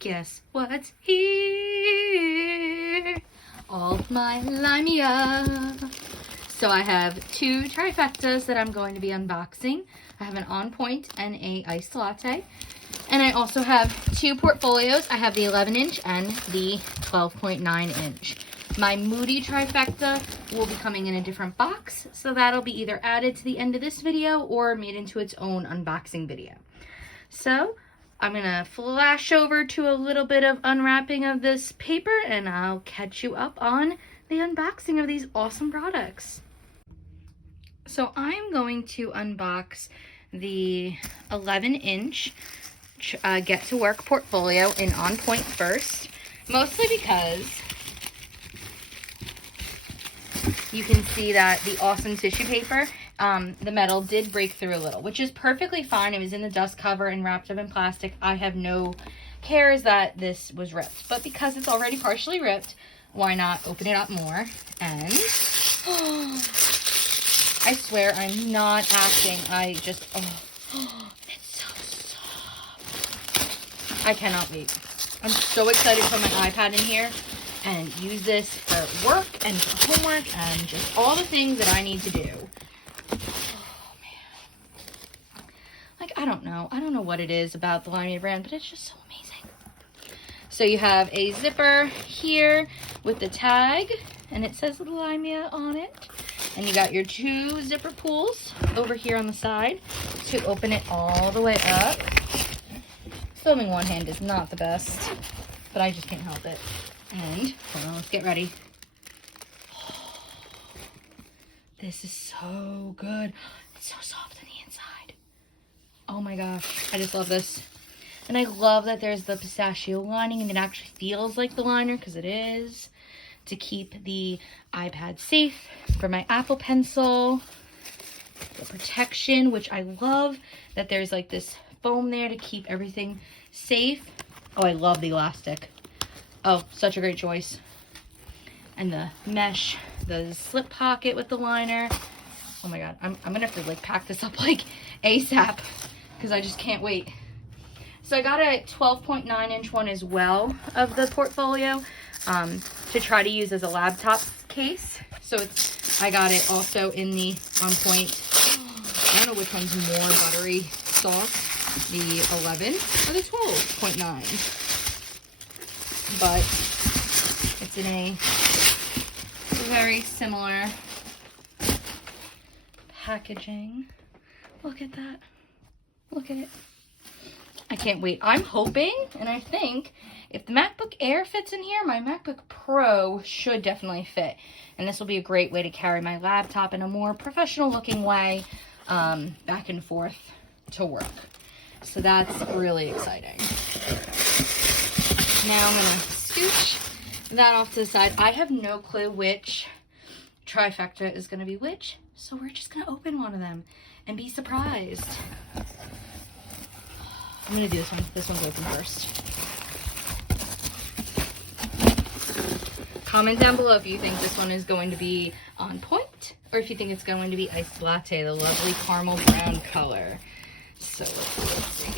guess what's here? All of my LYMIA. So I have 2 trifectas that I'm going to be unboxing. I have an On Point and a iced latte. And I also have 2 portfolios. I have the 11-inch and the 12.9-inch. My Moody trifecta will be coming in a different box, so that'll be either added to the end of this video or made into its own unboxing video. So I'm gonna flash over to a little bit of unwrapping of this paper and I'll catch you up on the unboxing of these awesome products. So I'm going to unbox the 11-inch Get to Work portfolio in On Point first, mostly because you can see that the awesome tissue paper, the metal did break through a little, which is perfectly fine. It was in the dust cover and wrapped up in plastic. I have no cares that this was ripped, but because it's already partially ripped, why not open it up more? And I swear I'm not acting. I just, it's so soft. I cannot wait. I'm so excited to put my iPad in here and use this for work and for homework and just all the things that I need to do. Oh, man. Like, I don't know what it is about the LYMIA brand, but it's just so amazing. So you have a zipper here with the tag, and it says LYMIA on it. And you got your 2 zipper pulls over here on the side to open it all the way up. Filming one hand is not the best, but I just can't help it. And, hold on, let's get ready. Oh, this is so good. It's so soft on the inside. Oh my gosh, I just love this. And I love that there's the pistachio lining and it actually feels like the liner, because it is, to keep the iPad safe for my Apple Pencil. The protection, which I love that there's like this foam there to keep everything safe. Oh, I love the elastic. Oh, such a great choice. And the mesh, the slip pocket with the liner. Oh my god, I'm gonna have to like pack this up like ASAP because I just can't wait. So I got a 12.9-inch one as well of the portfolio to try to use as a laptop case. So I got it also in the On Point. I don't know which one's more buttery soft, the 11 or the 12.9. But it's in a very similar packaging. Look at that. Look at it. I can't wait. I'm hoping, and I think, if the MacBook Air fits in here, my MacBook Pro should definitely fit. And this will be a great way to carry my laptop in a more professional looking way back and forth to work. So that's really exciting. Now I'm going to scooch that off to the side. I have no clue which trifecta is going to be which, so we're just going to open one of them and be surprised. I'm going to do this one. This one's open first. Comment down below if you think this one is going to be On Point or if you think it's going to be iced latte, the lovely caramel brown color. So let's see.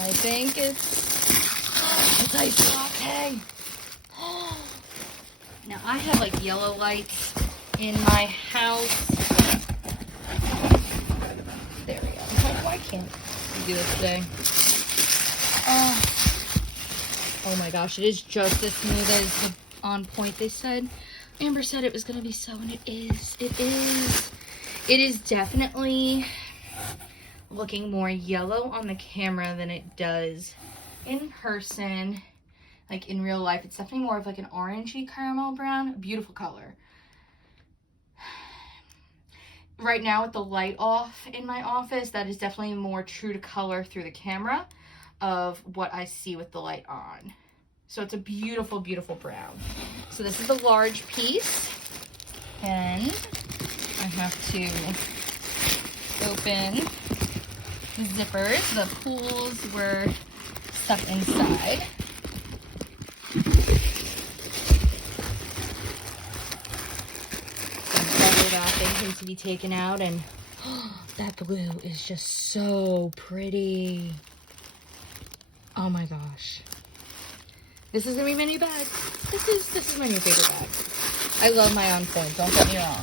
I think it's iced latte. Now I have like yellow lights in my house. There we go. Why can't we do this today? Oh my gosh, it is just as smooth as the On Point. They said, Amber said it was gonna be so, and it is. It is. It is definitely looking more yellow on the camera than it does in person. Like in real life, it's definitely more of like an orangey caramel brown. Beautiful color. Right now with the light off in my office, that is definitely more true to color through the camera of what I see with the light on. So it's a beautiful, beautiful brown. So this is the large piece. And I have to open the zippers. The pulls were stuck inside. him to be taken out, and that blue is just so pretty. Oh my gosh. This is gonna be my new bag. This is my new favorite bag. I love my On Point, don't get me wrong.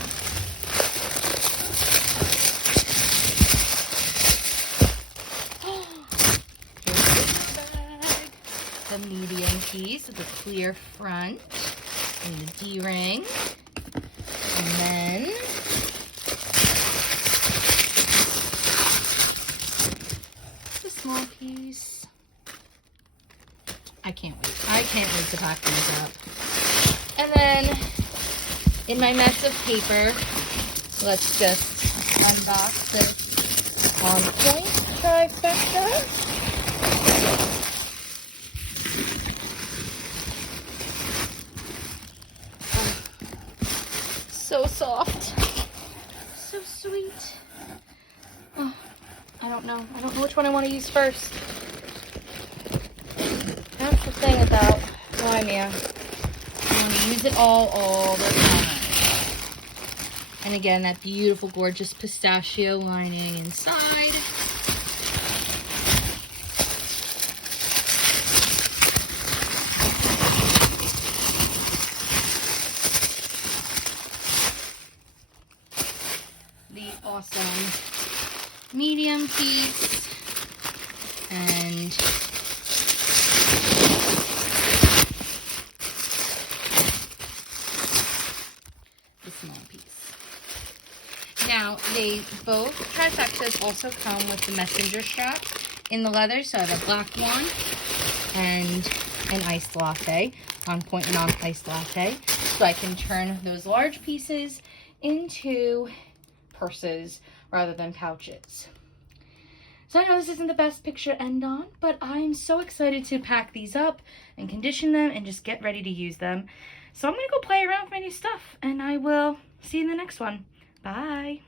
The medium piece with the clear front and the D-ring. And then the small piece. I can't wait. I can't wait to pack these up. And then in my mess of paper, let's just unbox this On Point Trifecta. So soft, so sweet. Oh, I don't know which one I want to use first. That's the thing about LYMIA. I want to use it all the time. And again, that beautiful, gorgeous pistachio lining inside. The awesome medium piece and the small piece. Now, both trifectas also come with the messenger strap in the leather, so I have a black one and an iced latte, On Point and on iced latte, so I can turn those large pieces into purses rather than pouches. So I know this isn't the best picture to end on, but I'm so excited to pack these up and condition them and just get ready to use them. So I'm going to go play around with my new stuff, and I will see you in the next one. Bye!